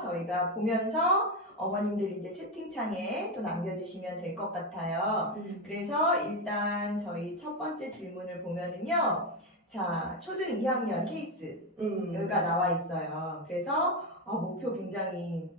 저희가 보면서 어머님들 이제 채팅창에 또 남겨주시면 될 것 같아요. 그래서 일단 저희 첫 번째 질문을 보면은요. 자, 초등 2학년 케이스가 나와 있어요. 그래서 목표 굉장히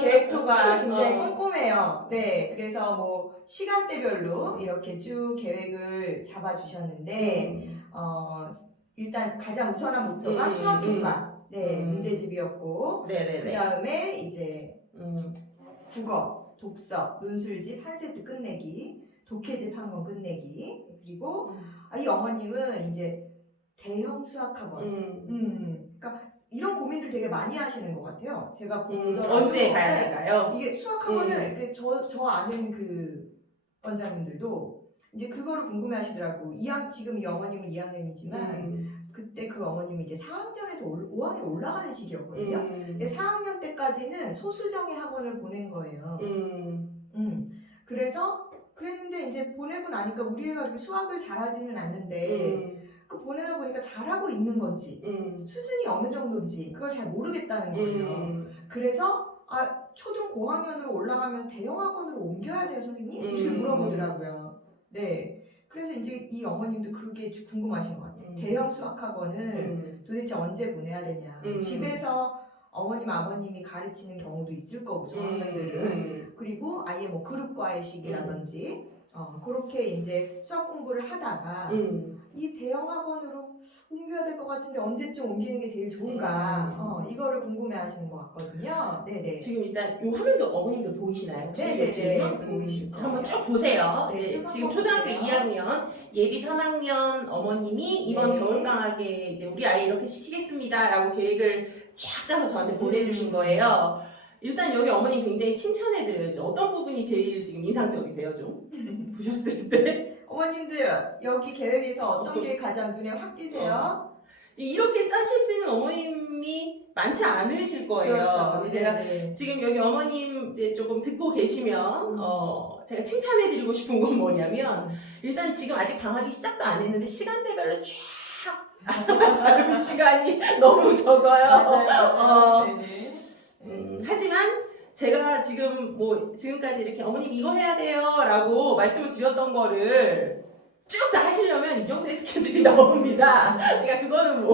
계획표가 굉장히 꼼꼼해요. 네, 그래서 뭐 시간대별로 이렇게 쭉 계획을 잡아주셨는데 일단 가장 우선한 목표가 수학 교과 문제집이었고 그 다음에 이제 국어, 독서, 논술집 한 세트 끝내기, 독해집 한 권 끝내기, 그리고 이 어머님은 이제 대형 수학학원. 그러니까 이런 고민들 되게 많이 하시는 것 같아요. 제가 보더라도 언제 가야 될까요? 이게 수학학원을 저 아는 그 원장님들도 이제 그거를 궁금해하시더라고. 지금 이 어머님은 2학년이지만 그때 그 어머님이 이제 4학년에서 5학년 올라가는 시기였거든요. 근데 4학년 때까지는 소수정예 학원을 보낸 거예요. 그래서 그랬는데 이제 보내고 나니까 우리 애가 그렇게 수학을 잘하지는 않는데 그 보내다 보니까 잘하고 있는 건지 수준이 어느 정도인지 그걸 잘 모르겠다는 거예요. 그래서 초등 고학년으로 올라가면서 대형 학원으로 옮겨야 돼요, 선생님? 이렇게 물어보더라고요. 네. 그래서 이제 이 어머님도 그게 궁금하신 것 같아요. 대형 수학학원을 도대체 언제 보내야 되냐. 집에서 어머님, 아버님이 가르치는 경우도 있을 거고, 저학년들은. 그리고 아예 뭐 그룹과외식이라든지, 그렇게 이제 수학 공부를 하다가 이 대형 학원으로 옮겨야 될 것 같은데 언제쯤 옮기는 게 제일 좋은가 이거를 궁금해 하시는 것 같거든요. 네네. 지금 일단 이 화면도 어머님들 보이시나요? 혹시? 네네네. 보이시죠. 한번 쭉 보세요. 네, 이제 쭉 지금 한번 초등학교 보세요. 2학년 예비 3학년 어머님이 이번 네. 겨울방학에 이제 우리 아이 이렇게 시키겠습니다 라고 계획을 쫙 짜서 저한테 보내주신 거예요. 일단 여기 어머님 굉장히 칭찬해드려야죠. 어떤 부분이 제일 지금 인상적이세요? 좀 보셨을 때? 어머님들 여기 계획에서 어떤 게 가장 눈에 확 띄세요? 이렇게 짜실 수 있는 어머님이 많지 않으실 거예요. 그렇죠. 제가 네네. 지금 여기 어머님 이제 조금 듣고 계시면 제가 칭찬해드리고 싶은 건 뭐냐면 일단 지금 아직 방학이 시작도 안 했는데 시간대별로 쫙 자유 시간이 너무 적어요. 맞아요. 네네. 하지만 제가 지금 지금까지 이렇게 어머님 이거 해야 돼요라고 말씀을 드렸던 거를 쭉 다 하시려면 이 정도의 스케줄이 나옵니다. 그러니까 그거는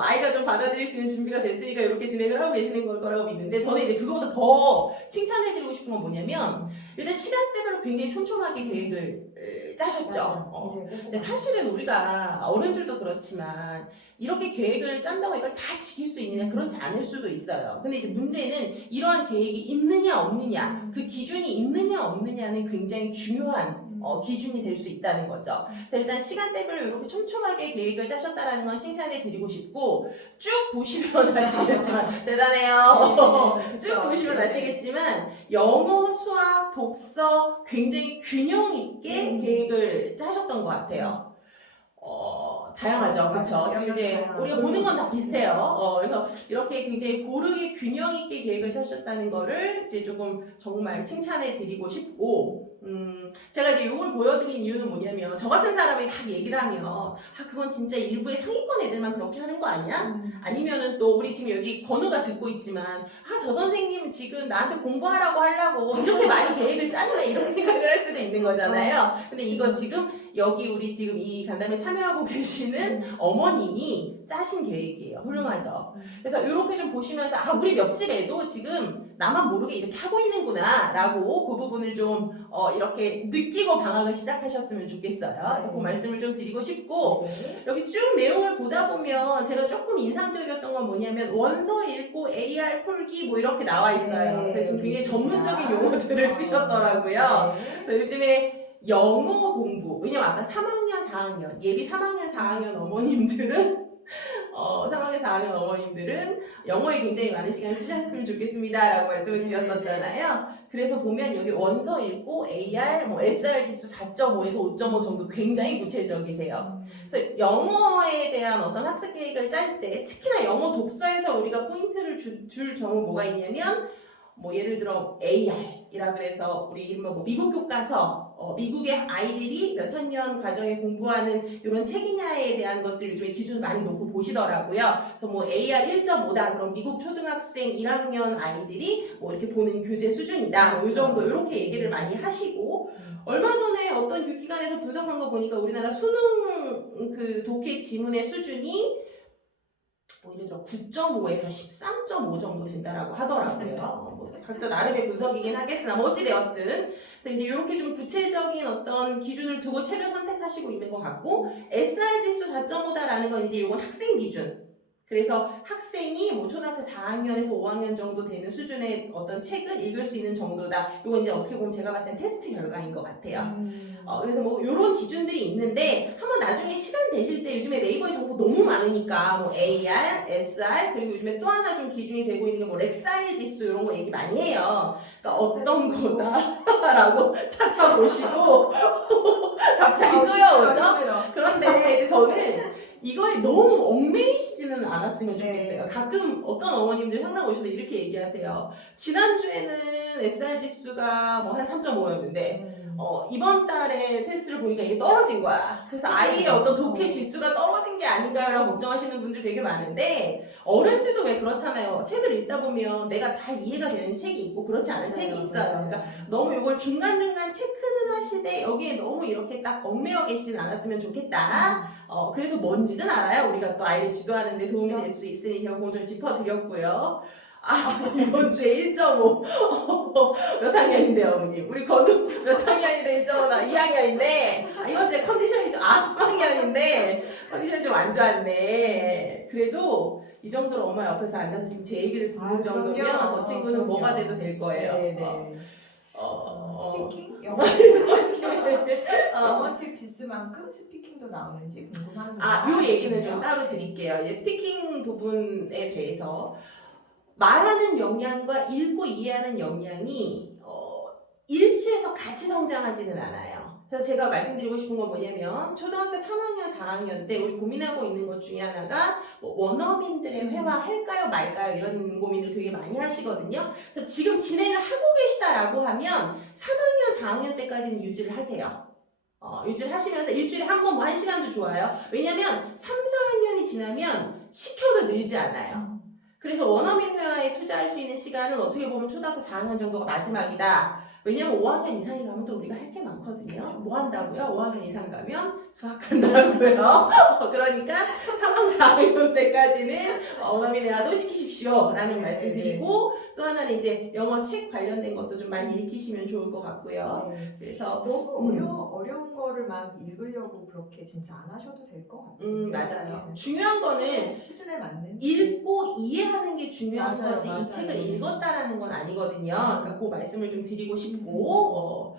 아이가 좀 받아들일 수 있는 준비가 됐으니까 이렇게 진행을 하고 계시는 걸 거라고 믿는데 저는 이제 그거보다 더 칭찬해드리고 싶은 건 뭐냐면 일단 시간대별로 굉장히 촘촘하게 계획을 짜셨죠. 근데 사실은 우리가 어른들도 그렇지만 이렇게 계획을 짠다고 이걸 다 지킬 수 있느냐 그렇지 않을 수도 있어요. 근데 이제 문제는 이러한 계획이 있느냐 없느냐 그 기준이 있느냐 없느냐는 굉장히 중요한 기준이 될 수 있다는 거죠. 그래서 일단 시간대별로 이렇게 촘촘하게 계획을 짜셨다라는 건 칭찬해 드리고 싶고 쭉 보시면 아시겠지만 대단해요. 쭉 보시면 아시겠지만 영어, 수학, 독서 굉장히 균형 있게 계획을 짜셨던 것 같아요. 다양하죠, 그렇죠. 지금 이제 우리가 보는 건 다 비슷해요. 그래서 이렇게 굉장히 고르게 균형 있게 계획을 짜셨다는 거를 이제 조금 정말 칭찬해 드리고 싶고, 제가 이제 이걸 보여드린 이유는 뭐냐면 저 같은 사람이 막 얘기를 하면 그건 진짜 일부의 상위권 애들만 그렇게 하는 거 아니야? 아니면은 또 우리 지금 여기 건우가 듣고 있지만 저 선생님 지금 나한테 공부하라고 하려고 이렇게 많이 계획을 짰네 이렇게 생각을 할 수도 있는 거잖아요. 근데 이거 지금 여기 우리 지금 이 간담회 참여하고 계시는 어머님이 짜신 계획이에요. 훌륭하죠. 그래서 이렇게 좀 보시면서 우리 옆집 애도 지금 나만 모르게 이렇게 하고 있는구나 라고 그 부분을 좀 이렇게 느끼고 방학을 시작하셨으면 좋겠어요. 그래서 그 말씀을 좀 드리고 싶고 여기 쭉 내용을 보다 보면 제가 조금 인상적이었던 건 뭐냐면 원서 읽고 AR 풀기 이렇게 나와 있어요. 그래서 지금 굉장히 전문적인 용어들을 쓰셨더라고요. 그래서 요즘에 영어 공부, 왜냐면 아까 3학년, 4학년, 예비 3학년, 4학년 어머님들은 3학년, 4학년 어머님들은 영어에 굉장히 많은 시간을 투자했으면 좋겠습니다 라고 말씀을 드렸었잖아요. 그래서 보면 여기 원서 읽고 AR, SR 지수 4.5에서 5.5 정도 굉장히 구체적이세요. 그래서 영어에 대한 어떤 학습 계획을 짤 때 특히나 영어 독서에서 우리가 포인트를 줄 점은 뭐가 있냐면 뭐 예를 들어 AR이라 그래서 우리 이른바 뭐 미국 교과서, 미국의 아이들이 몇 학년 과정에 공부하는 이런 책이냐에 대한 것들 요즘에 기준을 많이 놓고 보시더라고요. 그래서 뭐 AR 1.5다 그럼 미국 초등학생 1학년 아이들이 뭐 이렇게 보는 교재 수준이다. 뭐 이 정도 이렇게 얘기를 많이 하시고 얼마 전에 어떤 교육기관에서 분석한 거 보니까 우리나라 수능 그 독해 지문의 수준이 뭐 예를 들어 9.5에서 13.5 정도 된다라고 하더라고요. 뭐 각자 나름의 분석이긴 하겠으나 뭐 어찌되었든 그래서 이제 이렇게 좀 구체적인 어떤 기준을 두고 책을 선택하시고 있는 것 같고 SR 지수 4.5다라는 건 이제 이건 학생 기준. 그래서 학생이 뭐 초등학교 4학년에서 5학년 정도 되는 수준의 어떤 책을 읽을 수 있는 정도다. 이건 이제 어떻게 보면 제가 봤을 땐 테스트 결과인 것 같아요. 그래서 뭐 이런 기준들이 있는데 한번 나중에 시간 되실 때 요즘에 네이버에 정보 너무 많으니까 뭐 AR, SR 그리고 요즘에 또 하나 좀 기준이 되고 있는 게 뭐 렉사일 지수 이런 거 얘기 많이 해요. 그러니까 어떤 거다라고 찾아보시고 갑자기 쪼여오죠? 그런데 이제 저는 이거에 너무 얽매이시지는 않았으면 좋겠어요. 네. 가끔 어떤 어머님들 상담 오셔서 이렇게 얘기하세요. 지난주에는 SR 지수가 뭐 한 3.5였는데 이번 달에 테스트를 보니까 이게 떨어진 거야. 그래서 아이의 어떤 독해 지수가 떨어진 게 아닌가라고 걱정하시는 분들 되게 많은데 어른들도 왜 그렇잖아요. 책을 읽다 보면 내가 잘 이해가 되는 책이 있고 그렇지 않은 책이 있어요. 그러니까 너무 이걸 중간중간 체크는 하시되 여기에 너무 이렇게 딱 얽매여 계시진 않았으면 좋겠다. 그래도 뭔지는 알아요. 우리가 또 아이를 지도하는데 도움이 될 수 있으니 제가 그건 좀 짚어드렸고요. 이번 주에 1.5 몇 학년인데요, 어머니? 우리 건우 몇 학년인데 1.5나 2학년인데 이번 주에 컨디션이 좀 3학년인데 컨디션이 좀 안 좋았네. 그래도 이 정도로 엄마 옆에서 앉아서 지금 제 얘기를 듣는 정도면 그럼요. 저 친구는 뭐가 돼도 될 거예요. 네. 스피킹? 영어 영어책 지수만큼 스피킹도 나오는지 궁금합니다. 이 얘기는 좀 따로 드릴게요. 이제 스피킹 부분에 대해서 말하는 역량과 읽고 이해하는 역량이 일치해서 같이 성장하지는 않아요. 그래서 제가 말씀드리고 싶은 건 뭐냐면 초등학교 3학년, 4학년 때 우리 고민하고 있는 것 중에 하나가 뭐 원어민들의 회화 할까요 말까요 이런 고민을 되게 많이 하시거든요. 그래서 지금 진행을 하고 계시다라고 하면 3학년, 4학년 때까지는 유지를 하세요. 유지를 하시면서 일주일에 한 번 뭐 1시간도 좋아요. 왜냐면 3, 4학년이 지나면 시켜도 늘지 않아요. 그래서 원어민 회화에 투자할 수 있는 시간은 어떻게 보면 초등학교 4학년 정도가 마지막이다. 왜냐면 5학년 이상이 가면 또 우리가 할 게 많거든요. 뭐 한다고요? 5학년 이상 가면 수학한다고요. 그러니까 3학년 4학년 때까지는 원어민 회화도 시키십시오 라는 말씀 드리고 또 하나는 이제 영어 책 관련된 것도 좀 많이 읽히시면 좋을 것 같고요. 그래서 너무 어려운 거를 막 읽으려고 그렇게 진짜 안 하셔도 될 것 같아요. 맞아요. 중요한 거는 수준에 맞는 읽고 이해하는 게 중요한 맞아요, 거지 맞아요. 이 책을 읽었다라는 건 아니거든요. 그러니까 그 말씀을 좀 드리고 싶고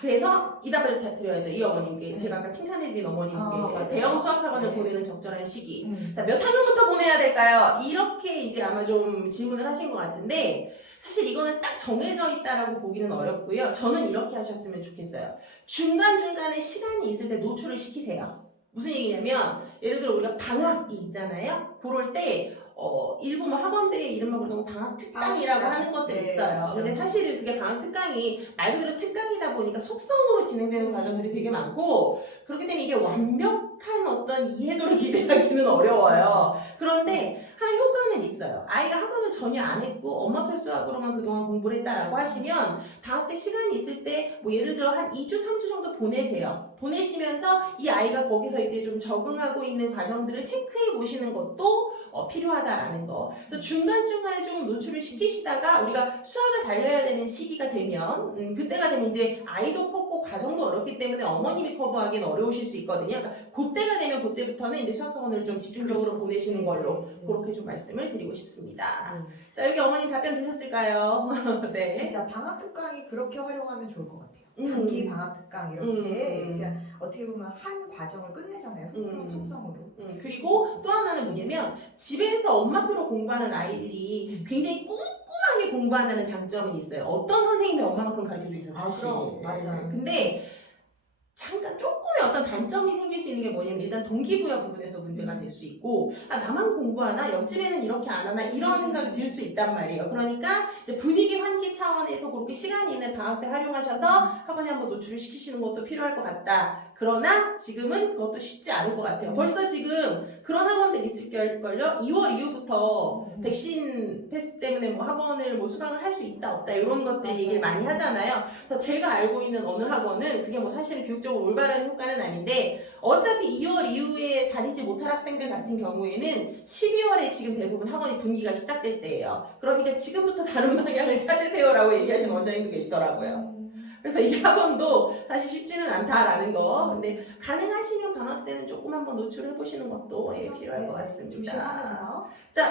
그래서 이 답을 다 드려야죠. 이 어머님께 제가 아까 칭찬해드린 어머님께 대형 수학학원을 보내는 적절한 시기 자, 몇 학년부터 보내야 될까요? 이렇게 이제 아마 좀 질문을 하신 것 같은데 사실 이거는 딱 정해져 있다라고 보기는 어렵고요. 저는 이렇게 하셨으면 좋겠어요. 중간중간에 시간이 있을 때 노출을 시키세요. 무슨 얘기냐면 예를 들어 우리가 방학이 있잖아요. 그럴 때 일부 뭐 학원들의 이른바 그러면 방학 특강이라고 하는 것들이 있어요. 근데 사실은 그게 방학 특강이 말 그대로 특강이다 보니까 속성으로 진행되는 과정들이 되게 많고 그렇기 때문에 이게 완벽한 어떤 이해도를 기대하기는 어려워요. 그런데 하나 효과는 있어요. 아이가 학원을 전혀 안 했고 엄마표 수학으로만 그동안 공부를 했다라고 하시면 방학 때 시간이 있을 때 뭐 예를 들어 한 2주, 3주 정도 보내세요. 보내시면서 이 아이가 거기서 이제 좀 적응하고 있는 과정들을 체크해 보시는 것도 필요하다라는 거. 그래서 중간중간에 좀 노출을 시키시다가 우리가 수학을 달려야 되는 시기가 되면 그때가 되면 이제 아이도 컸고 가정도 어렵기 때문에 어머님이 커버하기는 어려우실 수 있거든요. 그러니까 그때가 되면 그때부터는 이제 수학학원을 좀 집중적으로 보내시는 걸로 그렇게 좀 말씀을 드리고 싶습니다. 자, 여기 어머님 답변 되셨을까요? 네. 진짜 방학 특강이 그렇게 활용하면 좋을 것 같아요. 단기 방학 특강 이렇게 그러니까 어떻게 보면 한 과정을 끝내잖아요. 속성으로. 그리고 또 하나는 뭐냐면 집에서 엄마표로 공부하는 아이들이 굉장히 꼼꼼하게 공부한다는 장점은 있어요. 어떤 선생님이 엄마만큼 가르쳐주겠어요, 사실. 맞아요. 근데 잠깐 조금의 어떤 단점이 생길 수 있는 게 뭐냐면 일단 동기부여 부분에서 문제가 될 수 있고 나만 공부하나? 옆집에는 이렇게 안 하나? 이런 생각이 들 수 있단 말이에요. 그러니까 이제 분위기 환기 차원에서 그렇게 시간이 있는 방학 때 활용하셔서 학원에 한번 노출을 시키시는 것도 필요할 것 같다. 그러나 지금은 그것도 쉽지 않을 것 같아요. 벌써 지금 그런 학원들 있을걸요? 2월 이후부터 백신 패스 때문에 뭐 학원을 뭐 수강을 할 수 있다 없다 이런 것들 얘기를 많이 하잖아요. 그래서 제가 알고 있는 어느 학원은 그게 뭐 사실은 교육적으로 올바른 효과는 아닌데 어차피 2월 이후에 다니지 못할 학생들 같은 경우에는 12월에 지금 대부분 학원이 분기가 시작될 때예요. 그러니까 지금부터 다른 방향을 찾으세요라고 얘기하시는 원장님도 계시더라고요. 그래서 이 학원도 사실 쉽지는 않다라는 거. 근데 가능하시면 방학 때는 조금 한번 노출해 보시는 것도 필요할 것 같습니다. 조심하면서. 자.